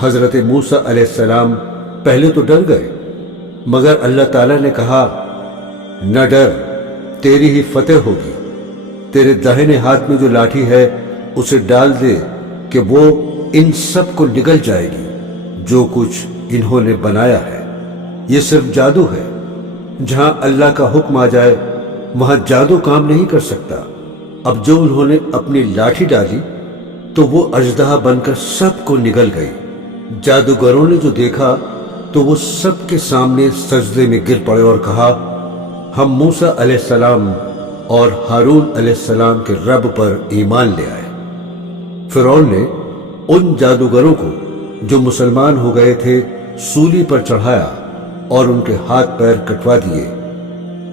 حضرت موسیٰ علیہ السلام پہلے تو ڈر گئے، مگر اللہ تعالیٰ نے کہا، نہ ڈر، تیری ہی فتح ہوگی، تیرے داہنے ہاتھ میں جو لاٹھی ہے اسے ڈال دے کہ وہ ان سب کو نگل جائے گی جو کچھ انہوں نے بنایا ہے۔ یہ صرف جادو ہے، جہاں اللہ کا حکم آ جائے وہاں جادو کام نہیں کر سکتا۔ اب جو انہوں نے اپنی لاٹھی ڈالی تو وہ اژدہا بن کر سب کو نگل گئی۔ جادوگروں نے جو دیکھا تو وہ سب کے سامنے سجدے میں گر پڑے اور کہا، ہم موسیٰ علیہ السلام اور ہارون علیہ السلام کے رب پر ایمان لے آئے۔ فرعون نے ان جادوگروں کو جو مسلمان ہو گئے تھے سولی پر چڑھایا اور ان کے ہاتھ پیر کٹوا دیے۔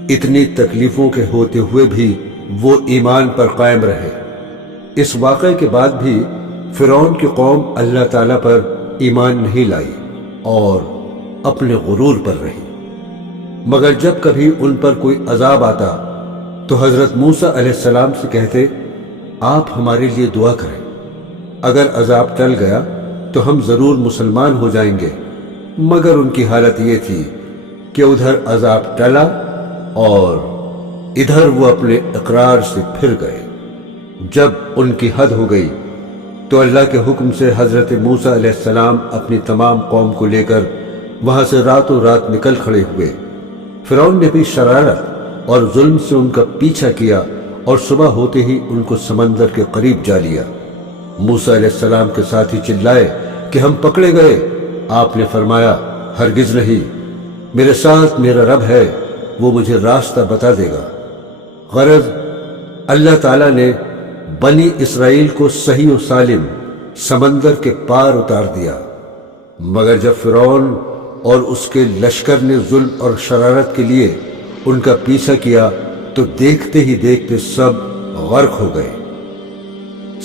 اتنی تکلیفوں کے ہوتے ہوئے بھی وہ ایمان پر قائم رہے۔ اس واقعے کے بعد بھی فرعون کی قوم اللہ تعالیٰ پر ایمان نہیں لائی اور اپنے غرور پر رہی، مگر جب کبھی ان پر کوئی عذاب آتا تو حضرت موسیٰ علیہ السلام سے کہتے، آپ ہمارے لیے دعا کریں، اگر عذاب ٹل گیا تو ہم ضرور مسلمان ہو جائیں گے۔ مگر ان کی حالت یہ تھی کہ ادھر عذاب ٹلا اور ادھر وہ اپنے اقرار سے پھر گئے۔ جب ان کی حد ہو گئی تو اللہ کے حکم سے حضرت موسیٰ علیہ السلام اپنی تمام قوم کو لے کر وہاں سے راتوں رات نکل کھڑے ہوئے۔ فرعون نے بھی شرارت اور ظلم سے ان کا پیچھا کیا اور صبح ہوتے ہی ان کو سمندر کے قریب جا لیا۔ موسیٰ علیہ السلام کے ساتھی چلائے کہ ہم پکڑے گئے۔ آپ نے فرمایا، ہرگز نہیں، میرے ساتھ میرا رب ہے، وہ مجھے راستہ بتا دے گا۔ غرض اللہ تعالیٰ نے بنی اسرائیل کو صحیح و سالم سمندر کے پار اتار دیا، مگر جب فرعون اور اس کے لشکر نے ظلم اور شرارت کے لیے ان کا پیچھا کیا تو دیکھتے ہی دیکھتے سب غرق ہو گئے۔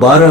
12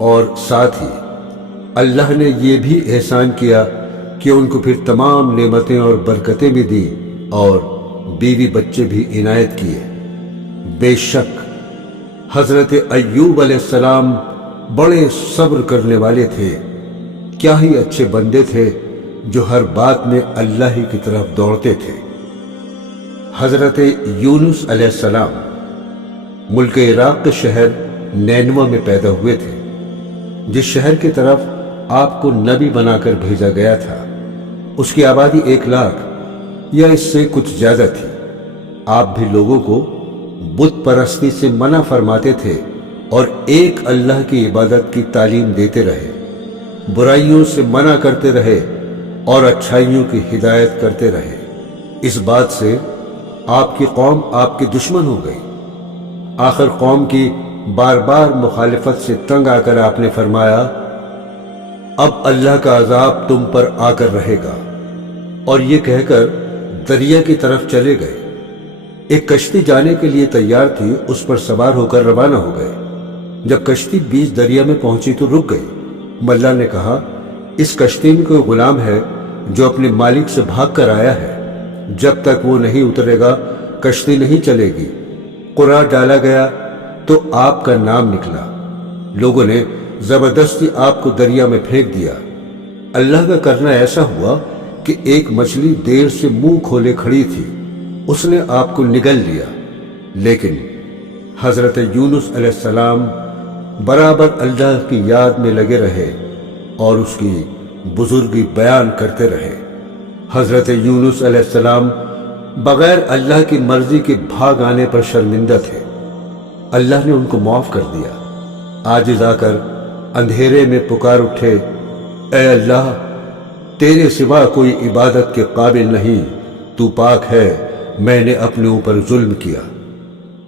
اور ساتھ ہی اللہ نے یہ بھی احسان کیا کہ ان کو پھر تمام نعمتیں اور برکتیں بھی دی اور بیوی بچے بھی عنایت کیے۔ بے شک حضرت ایوب علیہ السلام بڑے صبر کرنے والے تھے، کیا ہی اچھے بندے تھے جو ہر بات میں اللہ ہی کی طرف دوڑتے تھے۔ حضرت یونس علیہ السلام ملک عراق کے شہر نینوہ میں پیدا ہوئے تھے، جس شہر کی طرف آپ کو نبی بنا کر بھیجا گیا تھا۔ اس کی آبادی 1,00,000 یا اس سے کچھ زیادہ تھی۔ آپ بھی لوگوں کو بت پرستی سے منع فرماتے تھے اور ایک اللہ کی عبادت کی تعلیم دیتے رہے، برائیوں سے منع کرتے رہے اور اچھائیوں کی ہدایت کرتے رہے۔ اس بات سے آپ کی قوم آپ کی دشمن ہو گئی۔ آخر قوم کی بار بار مخالفت سے تنگ آ کر آپ نے فرمایا، اب اللہ کا عذاب تم پر آ کر رہے گا، اور یہ کہہ کر دریا کی طرف چلے گئے۔ ایک کشتی جانے کے لیے تیار تھی، اس پر سوار ہو کر روانہ ہو گئے۔ جب کشتی بیچ دریا میں پہنچی تو رک گئی۔ ملا نے کہا، اس کشتی میں کوئی غلام ہے جو اپنے مالک سے بھاگ کر آیا ہے، جب تک وہ نہیں اترے گا کشتی نہیں چلے گی۔ قرعہ ڈالا گیا تو آپ کا نام نکلا۔ لوگوں نے زبردستی آپ کو دریا میں پھینک دیا۔ اللہ کا کرنا ایسا ہوا کہ ایک مچھلی دیر سے منہ کھولے کھڑی تھی، اس نے آپ کو نگل لیا، لیکن حضرت یونس علیہ السلام برابر اللہ کی یاد میں لگے رہے اور اس کی بزرگی بیان کرتے رہے۔ حضرت یونس علیہ السلام بغیر اللہ کی مرضی کے بھاگ آنے پر شرمندہ تھے۔ اللہ نے ان کو معاف کر دیا۔ عاجز آ کر اندھیرے میں پکار اٹھے، اے اللہ، تیرے سوا کوئی عبادت کے قابل نہیں، تو پاک ہے، میں نے اپنے اوپر ظلم کیا۔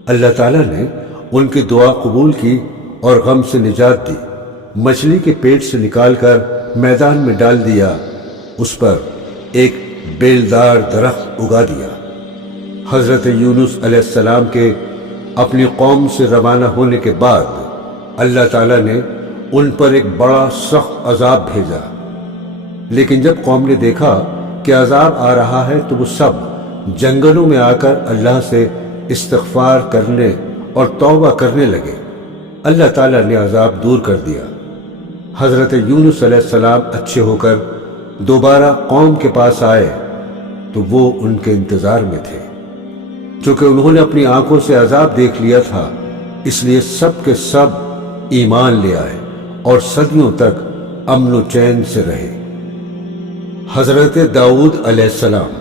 اللہ تعالیٰ نے ان کی دعا قبول کی اور غم سے نجات دی۔ مچھلی کے پیٹ سے نکال کر میدان میں ڈال دیا، اس پر ایک بیلدار درخت اگا دیا۔ حضرت یونس علیہ السلام کے اپنی قوم سے روانہ ہونے کے بعد اللہ تعالیٰ نے ان پر ایک بڑا سخت عذاب بھیجا، لیکن جب قوم نے دیکھا کہ عذاب آ رہا ہے تو وہ سب جنگلوں میں آ کر اللہ سے استغفار کرنے اور توبہ کرنے لگے۔ اللہ تعالیٰ نے عذاب دور کر دیا۔ حضرت یونس علیہ السلام اچھے ہو کر دوبارہ قوم کے پاس آئے تو وہ ان کے انتظار میں تھے۔ چونکہ انہوں نے اپنی آنکھوں سے عذاب دیکھ لیا تھا، اس لیے سب کے سب ایمان لے آئے اور صدیوں تک امن و چین سے رہے۔ حضرت داؤد علیہ السلام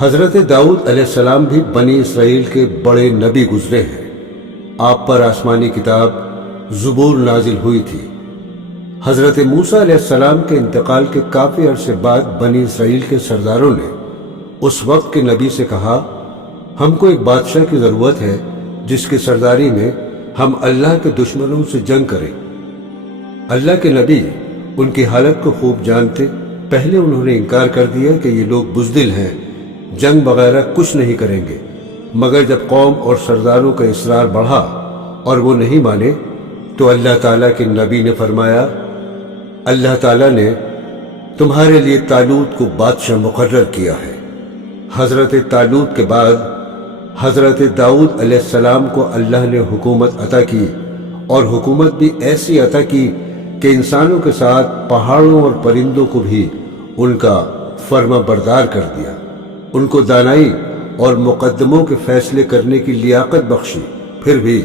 حضرت داؤد علیہ السلام بھی بنی اسرائیل کے بڑے نبی گزرے ہیں۔ آپ پر آسمانی کتاب زبور نازل ہوئی تھی۔ حضرت موسیٰ علیہ السلام کے انتقال کے کافی عرصے بعد بنی اسرائیل کے سرداروں نے اس وقت کے نبی سے کہا، ہم کو ایک بادشاہ کی ضرورت ہے جس کی سرداری میں ہم اللہ کے دشمنوں سے جنگ کریں۔ اللہ کے نبی ان کی حالت کو خوب جانتے، پہلے انہوں نے انکار کر دیا کہ یہ لوگ بزدل ہیں، جنگ وغیرہ کچھ نہیں کریں گے، مگر جب قوم اور سرداروں کا اصرار بڑھا اور وہ نہیں مانے تو اللہ تعالیٰ کے نبی نے فرمایا، اللہ تعالیٰ نے تمہارے لیے طالوت کو بادشاہ مقرر کیا ہے۔ حضرت طالوت کے بعد حضرت داؤد علیہ السلام کو اللہ نے حکومت عطا کی، اور حکومت بھی ایسی عطا کی کہ انسانوں کے ساتھ پہاڑوں اور پرندوں کو بھی ان کا فرما بردار کر دیا۔ ان کو دانائی اور مقدموں کے فیصلے کرنے کی لیاقت بخشی، پھر بھی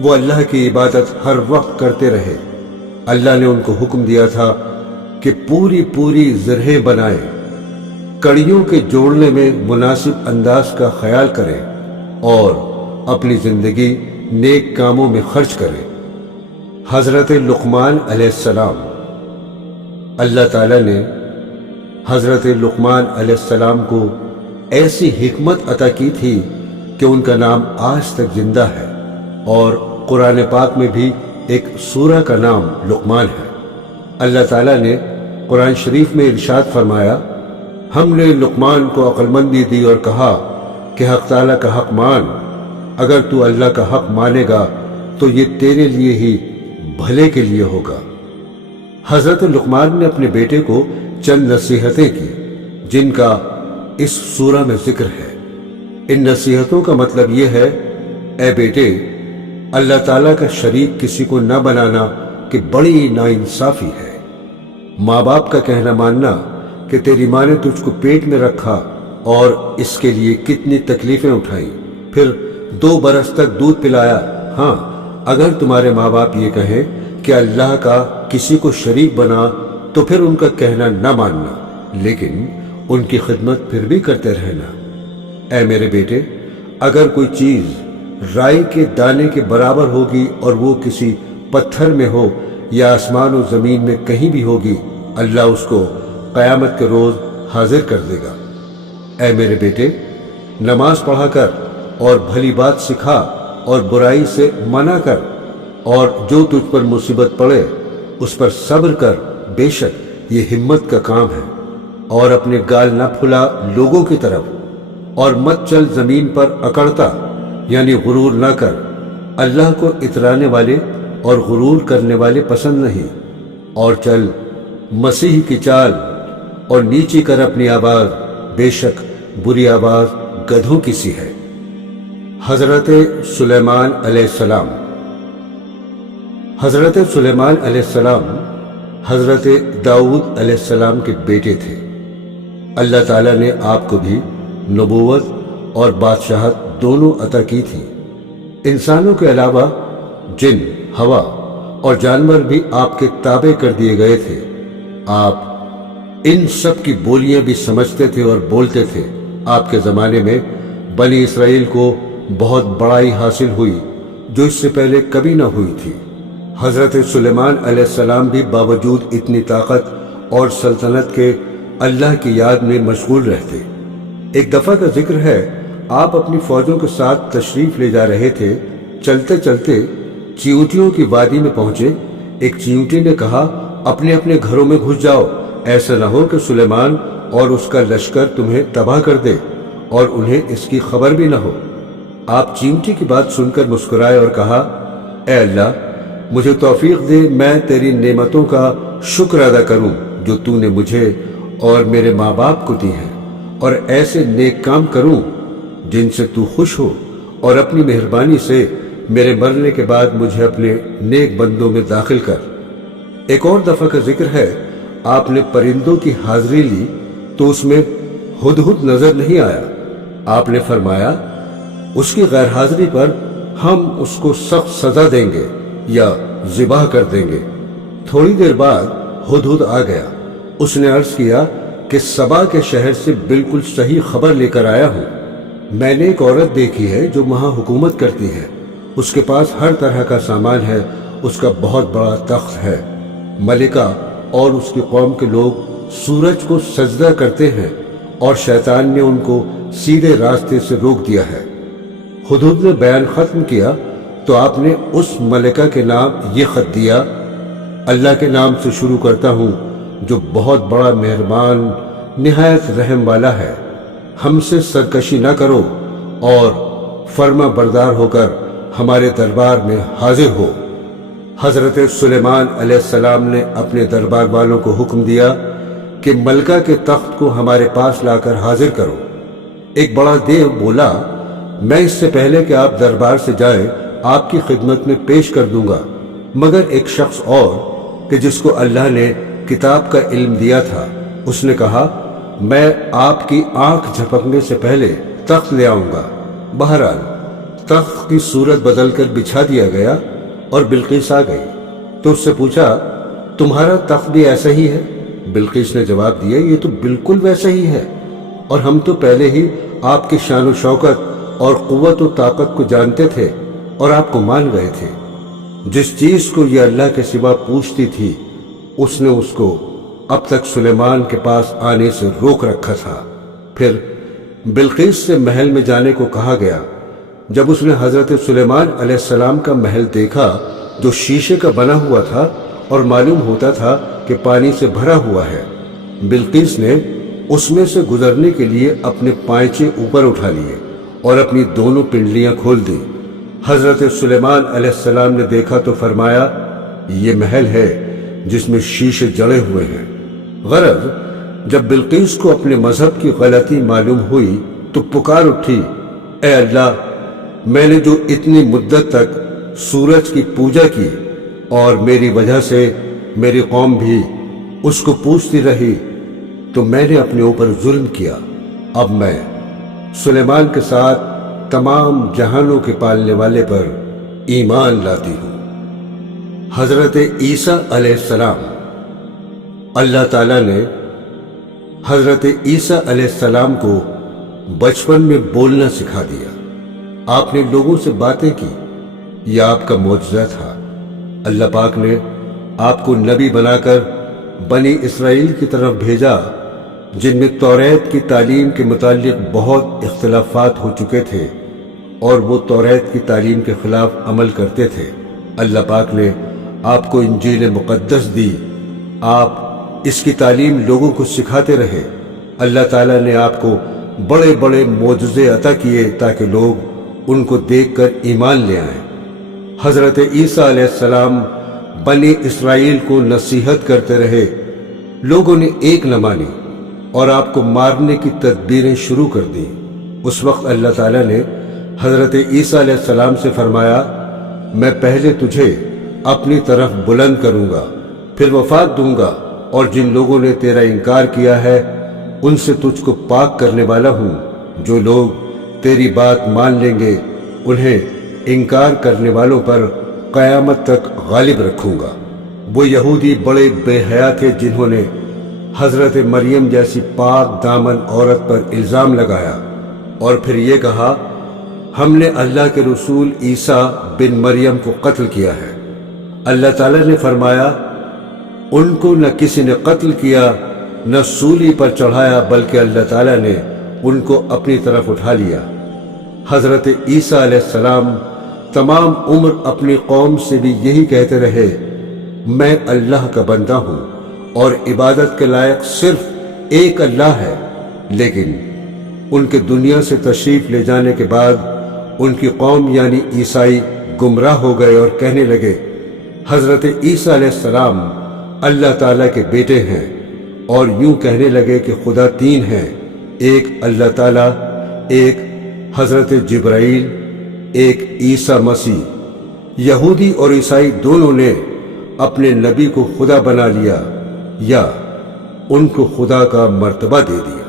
وہ اللہ کی عبادت ہر وقت کرتے رہے۔ اللہ نے ان کو حکم دیا تھا کہ پوری زرہیں بنائیں، کڑیوں کے جوڑنے میں مناسب انداز کا خیال کریں اور اپنی زندگی نیک کاموں میں خرچ کریں۔ حضرت لقمان علیہ السلام اللہ تعالیٰ نے حضرت لقمان علیہ السلام کو ایسی حکمت عطا کی تھی کہ ان کا نام آج تک زندہ ہے، اور قرآن پاک میں بھی ایک سورہ کا نام لقمان ہے۔ اللہ تعالیٰ نے قرآن شریف میں ارشاد فرمایا، ہم نے لقمان کو عقل مندی دی اور کہا کہ حق تعالیٰ کا حق مان، اگر تو اللہ کا حق مانے گا تو یہ تیرے لیے ہی بھلے کے لیے ہوگا۔ حضرت لقمان نے اپنے بیٹے کو چند نصیحتیں کی جن کا اس سورہ میں ذکر ہے۔ ان نصیحتوں کا مطلب یہ ہے، اے بیٹے، اللہ تعالیٰ کا شریک کسی کو نہ بنانا کہ بڑی ناانصافی ہے۔ ماں باپ کا کہنا ماننا کہ تیری ماں نے تجھ کو پیٹ میں رکھا اور اس کے لیے کتنی تکلیفیں اٹھائیں، پھر 2 برس تک دودھ پلایا۔ ہاں، اگر تمہارے ماں باپ یہ کہیں کہ اللہ کا کسی کو شریک بنا تو پھر ان کا کہنا نہ ماننا، لیکن ان کی خدمت پھر بھی کرتے رہنا۔ اے میرے بیٹے، اگر کوئی چیز رائی کے دانے کے برابر ہوگی اور وہ کسی پتھر میں ہو یا آسمان و زمین میں کہیں بھی ہوگی، اللہ اس کو قیامت کے روز حاضر کر دے گا۔ اے میرے بیٹے، نماز پڑھا کر اور بھلی بات سکھا اور برائی سے منع کر، اور جو تجھ پر مصیبت پڑے اس پر صبر کر، بے شک یہ ہمت کا کام ہے۔ اور اپنے گال نہ پھلا لوگوں کی طرف، اور مت چل زمین پر اکڑتا، یعنی غرور نہ کر۔ اللہ کو اترانے والے اور غرور کرنے والے پسند نہیں۔ اور چل مسیح کی چال اور نیچی کر اپنی آواز، بے شک بری آواز گدھوں کی سی ہے۔ حضرت سلیمان علیہ السلام۔ حضرت سلیمان علیہ السلام حضرت داؤد علیہ السلام کے بیٹے تھے۔ اللہ تعالیٰ نے آپ کو بھی نبوت اور بادشاہت دونوں عطا کی تھی۔ انسانوں کے علاوہ جن، ہوا اور جانور بھی آپ کے تابع کر دیے گئے تھے۔ آپ ان سب کی بولیاں بھی سمجھتے تھے اور بولتے تھے۔ آپ کے زمانے میں بنی اسرائیل کو بہت بڑائی حاصل ہوئی جو اس سے پہلے کبھی نہ ہوئی تھی۔ حضرت سلیمان علیہ السلام بھی باوجود اتنی طاقت اور سلطنت کے اللہ کی یاد میں مشغول رہتے۔ ایک دفعہ کا ذکر ہے، آپ اپنی فوجوں کے ساتھ تشریف لے جا رہے تھے۔ چلتے چلتے چیونٹیوں کی وادی میں پہنچے۔ ایک چیونٹی نے کہا، اپنے اپنے گھروں میں گھس جاؤ، ایسا نہ ہو کہ سلیمان اور اس کا لشکر تمہیں تباہ کر دے اور انہیں اس کی خبر بھی نہ ہو۔ آپ چیونٹی کی بات سن کر مسکرائے اور کہا، اے اللہ، مجھے توفیق دے، میں تیری نعمتوں کا شکر ادا کروں جو تو نے مجھے اور میرے ماں باپ کو دی ہیں، اور ایسے نیک کام کروں جن سے تو خوش ہو، اور اپنی مہربانی سے میرے مرنے کے بعد مجھے اپنے نیک بندوں میں داخل کر۔ ایک اور دفعہ کا ذکر ہے، آپ نے پرندوں کی حاضری لی تو اس میں ہدہد نظر نہیں آیا۔ آپ نے فرمایا، اس کی غیر حاضری پر ہم اس کو سخت سزا دیں گے یا ذبح کر دیں گے۔ تھوڑی دیر بعد ہدہد آ گیا۔ اس نے عرض کیا کہ سبا کے شہر سے بالکل صحیح خبر لے کر آیا ہوں۔ میں نے ایک عورت دیکھی ہے جو وہاں حکومت کرتی ہے۔ اس کے پاس ہر طرح کا سامان ہے، اس کا بہت بڑا تخت ہے۔ ملکہ اور اس کی قوم کے لوگ سورج کو سجدہ کرتے ہیں، اور شیطان نے ان کو سیدھے راستے سے روک دیا ہے۔ ہدہد نے بیان ختم کیا تو آپ نے اس ملکہ کے نام یہ خط دیا، اللہ کے نام سے شروع کرتا ہوں جو بہت بڑا مہربان نہایت رحم والا ہے۔ ہم سے سرکشی نہ کرو اور فرما بردار ہو کر ہمارے دربار میں حاضر ہو۔ حضرت سلیمان علیہ السلام نے اپنے دربار والوں کو حکم دیا کہ ملکہ کے تخت کو ہمارے پاس لا کر حاضر کرو۔ ایک بڑا دیو بولا، میں اس سے پہلے کہ آپ دربار سے جائیں آپ کی خدمت میں پیش کر دوں گا، مگر ایک شخص اور کہ جس کو اللہ نے کتاب کا علم دیا تھا، اس نے کہا، میں آپ کی آنکھ جھپکنے سے پہلے تخت لے آؤں گا۔ بہرحال تخت کی صورت بدل کر بچھا دیا گیا اور بلقیس آ گئی تو اس سے پوچھا، تمہارا تخت بھی ایسا ہی ہے؟ بلقیس نے جواب دیا، یہ تو بالکل ویسا ہی ہے، اور ہم تو پہلے ہی آپ کی شان و شوکت اور قوت و طاقت کو جانتے تھے اور آپ کو مان گئے تھے۔ جس چیز کو یہ اللہ کے سوا پوچھتی تھی اس نے اس کو اب تک سلیمان کے پاس آنے سے روک رکھا تھا۔ پھر بلقیس سے محل میں جانے کو کہا گیا۔ جب اس نے حضرت سلیمان علیہ السلام کا محل دیکھا جو شیشے کا بنا ہوا تھا اور معلوم ہوتا تھا کہ پانی سے بھرا ہوا ہے، بلقیس نے اس میں سے گزرنے کے لیے اپنے پائچے اوپر اٹھا لیے اور اپنی دونوں پنڈلیاں کھول دی۔ حضرت سلیمان علیہ السلام نے دیکھا تو فرمایا، یہ محل ہے جس میں شیشے جڑے ہوئے ہیں۔ غرض جب بلقیس کو اپنے مذہب کی غلطی معلوم ہوئی تو پکار اٹھی، اے اللہ، میں نے جو اتنی مدت تک سورج کی پوجا کی اور میری وجہ سے میری قوم بھی اس کو پوجتی رہی تو میں نے اپنے اوپر ظلم کیا۔ اب میں سلیمان کے ساتھ تمام جہانوں کے پالنے والے پر ایمان لاتی ہوں۔ حضرت عیسیٰ علیہ السلام۔ اللہ تعالیٰ نے حضرت عیسیٰ علیہ السلام کو بچپن میں بولنا سکھا دیا۔ آپ نے لوگوں سے باتیں کی، یہ آپ کا معجزہ تھا۔ اللہ پاک نے آپ کو نبی بنا کر بنی اسرائیل کی طرف بھیجا، جن میں توریت کی تعلیم کے متعلق بہت اختلافات ہو چکے تھے اور وہ توریت کی تعلیم کے خلاف عمل کرتے تھے۔ اللہ پاک نے آپ کو انجیل مقدس دی، آپ اس کی تعلیم لوگوں کو سکھاتے رہے۔ اللہ تعالیٰ نے آپ کو بڑے بڑے معجزے عطا کیے تاکہ لوگ ان کو دیکھ کر ایمان لے آئیں۔ حضرت عیسیٰ علیہ السلام بنی اسرائیل کو نصیحت کرتے رہے، لوگوں نے ایک نہ مانی اور آپ کو مارنے کی تدبیریں شروع کر دیں۔ اس وقت اللہ تعالیٰ نے حضرت عیسیٰ علیہ السلام سے فرمایا، میں پہلے تجھے اپنی طرف بلند کروں گا، پھر وفات دوں گا، اور جن لوگوں نے تیرا انکار کیا ہے ان سے تجھ کو پاک کرنے والا ہوں۔ جو لوگ تیری بات مان لیں گے انہیں انکار کرنے والوں پر قیامت تک غالب رکھوں گا۔ وہ یہودی بڑے بے حیا تھے جنہوں نے حضرت مریم جیسی پاک دامن عورت پر الزام لگایا اور پھر یہ کہا، ہم نے اللہ کے رسول عیسیٰ بن مریم کو قتل کیا ہے۔ اللہ تعالیٰ نے فرمایا، ان کو نہ کسی نے قتل کیا نہ سولی پر چڑھایا، بلکہ اللہ تعالیٰ نے ان کو اپنی طرف اٹھا لیا۔ حضرت عیسیٰ علیہ السلام تمام عمر اپنی قوم سے بھی یہی کہتے رہے، میں اللہ کا بندہ ہوں اور عبادت کے لائق صرف ایک اللہ ہے۔ لیکن ان کے دنیا سے تشریف لے جانے کے بعد ان کی قوم یعنی عیسائی گمراہ ہو گئے اور کہنے لگے، حضرت عیسیٰ علیہ السلام اللہ تعالیٰ کے بیٹے ہیں، اور یوں کہنے لگے کہ خدا تین ہیں، ایک اللہ تعالیٰ، ایک حضرت جبرائیل، ایک عیسیٰ مسیح۔ یہودی اور عیسائی دونوں نے اپنے نبی کو خدا بنا لیا یا ان کو خدا کا مرتبہ دے دیا۔